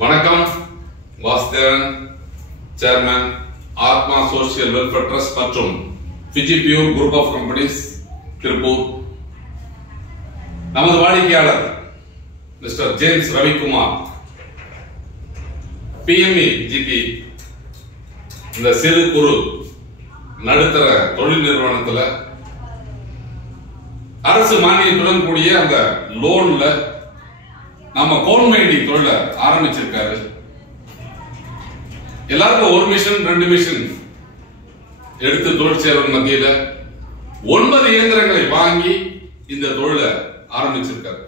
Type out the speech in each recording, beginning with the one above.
வணக்கம். Vasudevan, chairman, Atma social welfare trust மற்றும் Fiji pure group of companies, Tiruppur. நமது வாடிக்கையாளர் mister James Ravikumar, PME GP, இந்த சிறு குறு நடுத்தர தொழில் நிறுவனத்தில் அரசு மானியத்துடன் கூடிய அந்த லோன்ல நம்ம கோன்மைடி தொழில ஆரம்பிச்சிருக்காரு. எல்லாருக்கும் ஒரு மிஷின் 2 மிஷின் எடுத்து தொழில் செய்வதன் மத்தியில 9 இயந்திரங்களை வாங்கி இந்த தொழில ஆரம்பிச்சிருக்காரு.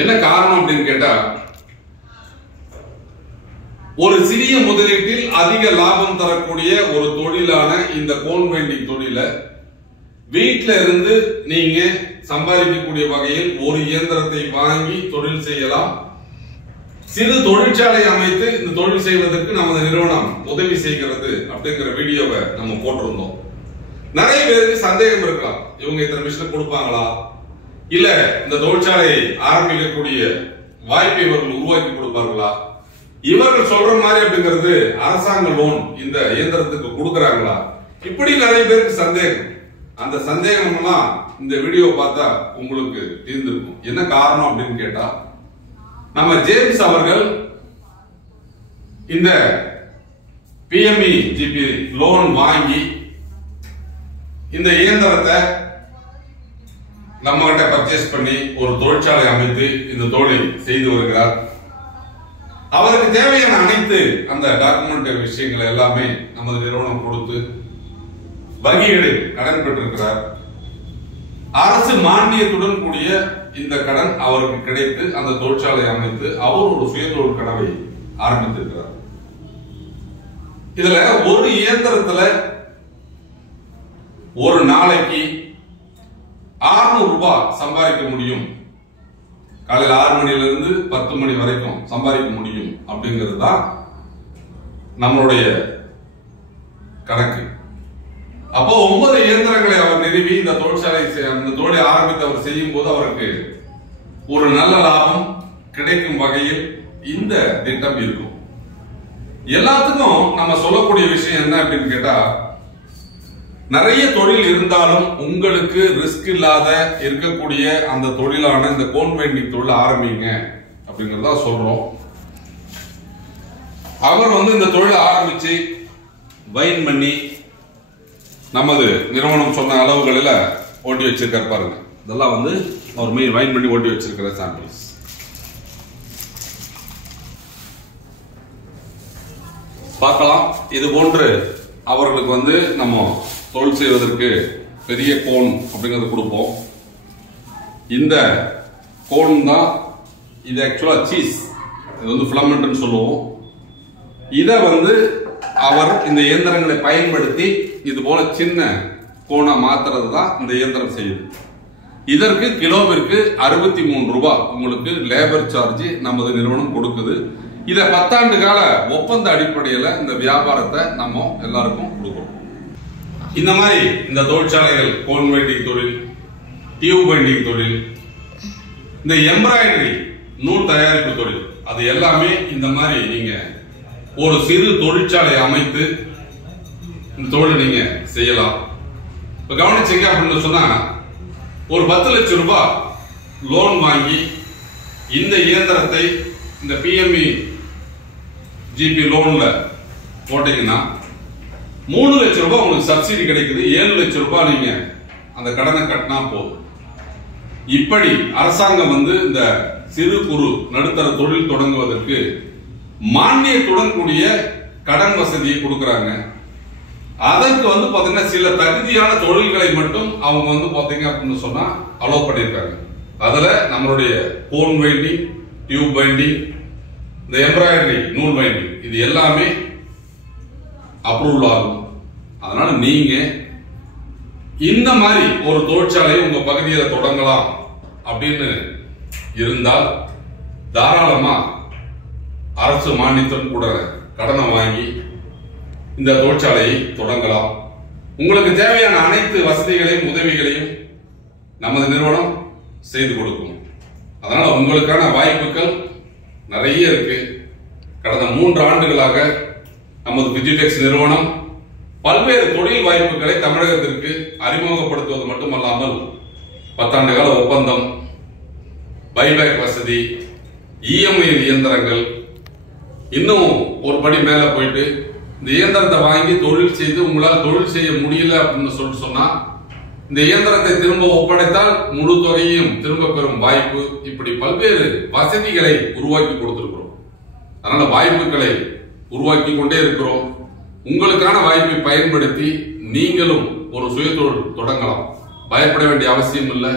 என்ன காரணம் அப்படின்னு கேட்டா, ஒரு சிறிய முதலீட்டில் அதிக லாபம் தரக்கூடிய ஒரு தொழிலான இந்த கோன்மைடி தொழில வீட்டில இருந்து நீங்க சம்பாதிக்கக்கூடிய வகையில் ஒரு இயந்திரத்தை வாங்கி தொழில் செய்யலாம். சிறு தொழிற்சாலை அமைத்து இந்த தொழில் செய்வதற்கு நமது நிறுவனம் உதவி செய்கிறது அப்படிங்கிற வீடியோவை நம்ம போட்டிருந்தோம். நிறைய பேருக்கு சந்தேகம் இருக்கலாம், இவங்க இத்தனை மிஷின் கொடுப்பாங்களா, இல்ல இந்த தொழிற்சாலையை ஆரம்பிக்கக்கூடிய வாய்ப்பை இவர்கள் உருவாக்கி கொடுப்பார்களா, இவர்கள் சொல்ற மாதிரி அப்படிங்கிறது அரசாங்க லோன் இந்த இயந்திரத்துக்கு கொடுக்கறாங்களா, இப்படி நிறைய பேருக்கு சந்தேகம். அந்த சந்தேகம் எல்லாம் இந்த வீடியோ பார்த்தா உங்களுக்கு தீர்ந்திருக்கும். என்ன காரணம் அப்படின்னு கேட்டா, நம்ம ஜேம்ஸ் அவர்கள் இந்த PME GP லோன் வாங்கி இந்த இயந்திரத்தை நம்ம கிட்ட பர்ச்சேஸ் பண்ணி ஒரு தொழிற்சாலை அமைத்து இந்த தொழில் செய்து வருகிறார். அவருக்கு தேவையான அனைத்து அந்த டாக்குமெண்ட் விஷயங்களை எல்லாமே நமது நிறுவனம் கொடுத்து வங்கிகள் கடன் பெற்றிருக்கிறார். அரசு மானியத்துடன் கூடிய இந்த கடன் அவருக்கு கிடைத்து அந்த தொழிற்சாலை அமைத்து அவர் ஒரு சுயதொழில் கனவை ஆரம்பித்திருக்கிறார். இதுல ஒரு இயந்திரத்துல ஒரு நாளைக்கு 600 ரூபாய் சம்பாதிக்க முடியும். காலையில் 6 மணியிலிருந்து 10 மணி வரைக்கும் சம்பாதிக்க முடியும் அப்படிங்கிறது தான் நம்மளுடைய கணக்கு. அப்போ 9 இயந்திரங்களை அவர் நிறுவி இந்த தொழிற்சாலை அந்த தொழிலை ஆரம்பித்து அவர் செய்யும் போது அவருக்கு ஒரு நல்ல லாபம் கிடைக்கும் வகையில் இந்த திட்டம் இருக்கும். எல்லாத்துக்கும் நம்ம சொல்லக்கூடிய விஷயம் என்ன அப்படின்னு கேட்டா, நிறைய தொழில் இருந்தாலும் உங்களுக்கு ரிஸ்க் இல்லாத இருக்கக்கூடிய அந்த தொழிலான இந்த கோன்மைடி தொழில் ஆரம்பிங்க அப்படிங்கறத சொல்றோம். அவர் இந்த தொழிலை ஆரம்பிச்சு வைன் பண்ணி நமது நிறுவனம் சொன்ன அளவுகளில் ஓட்டி வச்சிருக்காரு பாருங்க. இதெல்லாம் அவர் மெயின் வைன் பண்ணி ஓட்டி வச்சிருக்கிற சாம்பிள்ஸ். பார்க்கலாம். இது போன்று அவர்களுக்கு நம்ம தொழில் செய்வதற்கு பெரிய கோன் அப்படிங்கறத கொடுப்போம். இந்த கோன் தான் இது ஆக்சுவலா சீஸ், இது ஃபிலமெண்ட் சொல்லுவோம். இத அவர் இந்த இயந்திரங்களை பயன்படுத்தி இது போல சின்ன கோணா மாத்துறது தான் இந்த இயந்திரம் செய்யுது. இதற்கு கிலோவிற்கு 63 ரூபாய் உங்களுக்கு லேபர் சார்ஜ் நமது நிறுவனம் கொடுக்குது. இத 10 ஆண்டு கால ஒப்பந்த அடிப்படையில் இந்த வியாபாரத்தை நம்ம எல்லாருக்கும் கொடுக்கிறோம். இந்த மாதிரி இந்த தொழிற்சாலைகள் கோன் வெல்டிங் தொழில், டியூப் வெல்டிங் தொழில், இந்த எம்ப்ராய்டரி நூல் தயாரிப்பு தொழில், அது எல்லாமே இந்த மாதிரி நீங்க ஒரு சிறு தொழிற்சாலை அமைத்து இந்த தொழிலை நீங்க செய்யலாம். இப்ப கவனிச்சீங்க அப்படின்னு சொன்னா, ஒரு 10 லட்சம் ரூபாய் லோன் வாங்கி இந்த இயந்திரத்தை இந்த PME GP லோன்ல போட்டீங்கன்னா 3 லட்சம் ரூபாய் உங்களுக்கு சப்சிடி கிடைக்குது. 7 லட்சம் ரூபாய் நீங்க அந்த கடனை கட்டினா போதும். இப்படி அரசாங்கம் இந்த சிறு குறு நடுத்தர தொழில் தொடங்குவதற்கு மானியத்துடன் கூடிய கடன் வசதியை கொடுக்கறாங்க. அதற்கு பாத்தீங்கன்னா சில தகுதியான தொழில்களை மட்டும் அவங்க பாத்தீங்க அப்படின்னு சொன்னா அலோவ் பண்ணிருக்காங்க. அதுல நம்மளுடைய கோன் வைண்டிங், டியூப் வைண்டிங், இந்த எம்ப்ராய்டரி நூல் வைண்டிங், இது எல்லாமே அப்ரூவல் ஆகும். அதனால நீங்க இந்த மாதிரி ஒரு தொழிற்சாலையை உங்க பகுதியில் தொடங்கலாம் அப்படின்னு இருந்தால் தாராளமா அரசு மானியத்துடன் கூட கடனை வாங்கி இந்த தொழிற்சாலையை தொடங்கலாம். உங்களுக்கு தேவையான அனைத்து வசதிகளையும் உதவிகளையும் நமது நிறுவனம் செய்து கொடுக்கும். அதனால உங்களுக்கான வாய்ப்புகள் நிறைய இருக்கு. கடந்த 3 ஆண்டுகளாக நமது பிஜிடெக்ஸ் நிறுவனம் பல்வேறு தொழில் வாய்ப்புகளை தமிழகத்திற்கு அறிமுகப்படுத்துவது மட்டுமல்லாமல் 10 ஆண்டு கால ஒப்பந்தம், பைபேக் வசதி, இஎம்ஐ இயந்திரங்கள், இன்னும் ஒரு படி மேல போயிட்டு இந்த இயந்திரத்தை வாங்கி தொழில் செய்து உங்களால் தொழில் செய்ய முடியல அப்படின்னு சொல்லிட்டு சொன்னா இந்த இயந்திரத்தை திரும்ப ஒப்படைத்தால் முழு தொகையையும் திரும்ப பெறும் வாய்ப்பு, இப்படி பல்வேறு வசதிகளை உருவாக்கி கொடுத்திருக்கிறோம். அதனால வாய்ப்புகளை உருவாக்கி கொண்டே இருக்கிறோம். உங்களுக்கான வாய்ப்பை பயன்படுத்தி நீங்களும் ஒரு சுயதொழில் தொடங்கலாம். பயப்பட வேண்டிய அவசியம் இல்லை.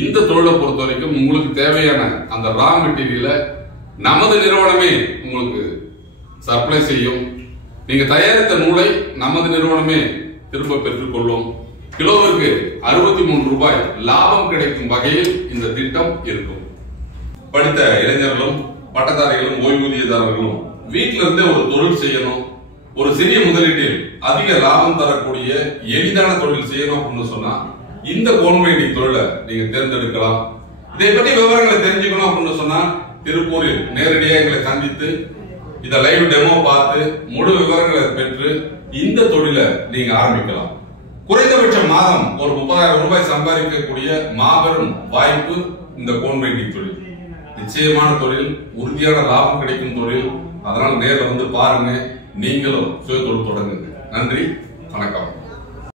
இந்த தொழிலை பொறுத்த வரைக்கும் உங்களுக்கு தேவையான அந்த ரா மெட்டீரியலை நமது நிறுவனமே உங்களுக்கு சப்ளை செய்யும். நீங்க தயாரித்த நூலை நமது நிறுவனமே திரும்ப பெற்றுக்கொள்ளும். கிலோவிற்கு 63 ரூபாய் லாபம் கிடைக்கும் வகையில் இந்த திட்டம் இருக்கும். படித்த இளைஞர்களும் பட்டதாரிகளும் ஓய்வூதியதாரர்களும் வீட்டில இருந்தே ஒரு தொழில் செய்யணும், ஒரு சிறிய முதலீட்டில் அதிக லாபம் தரக்கூடிய எளிதான தொழில் செய்யணும் அப்படின்னு சொன்னா இந்த கோன் பைண்டிங் தொழிலை நீங்க தேர்ந்தெடுக்கலாம். இதை பற்றி விவரங்களை தெரிஞ்சுக்கணும் அப்படின்னு சொன்னா திருப்பூரில் நேரடியாக எங்களை சந்தித்து இத லைவ் டெமோ பார்த்து முழு விவரங்களை பெற்று இந்த தொழிலை நீங்க ஆரம்பிக்கலாம். குறைந்தபட்ச மாதம் ஒரு 30,000 ரூபாய் சம்பாதிக்கக்கூடிய மாபெரும் வாய்ப்பு இந்த கோன் பைண்டிங் தொழில். நிச்சயமான தொழில், உறுதியான லாபம் கிடைக்கும் தொழில். அதனால நேரில் வந்து பாருங்க, நீங்களும் சுய தொழில் தொடங்குங்க. நன்றி, வணக்கம்.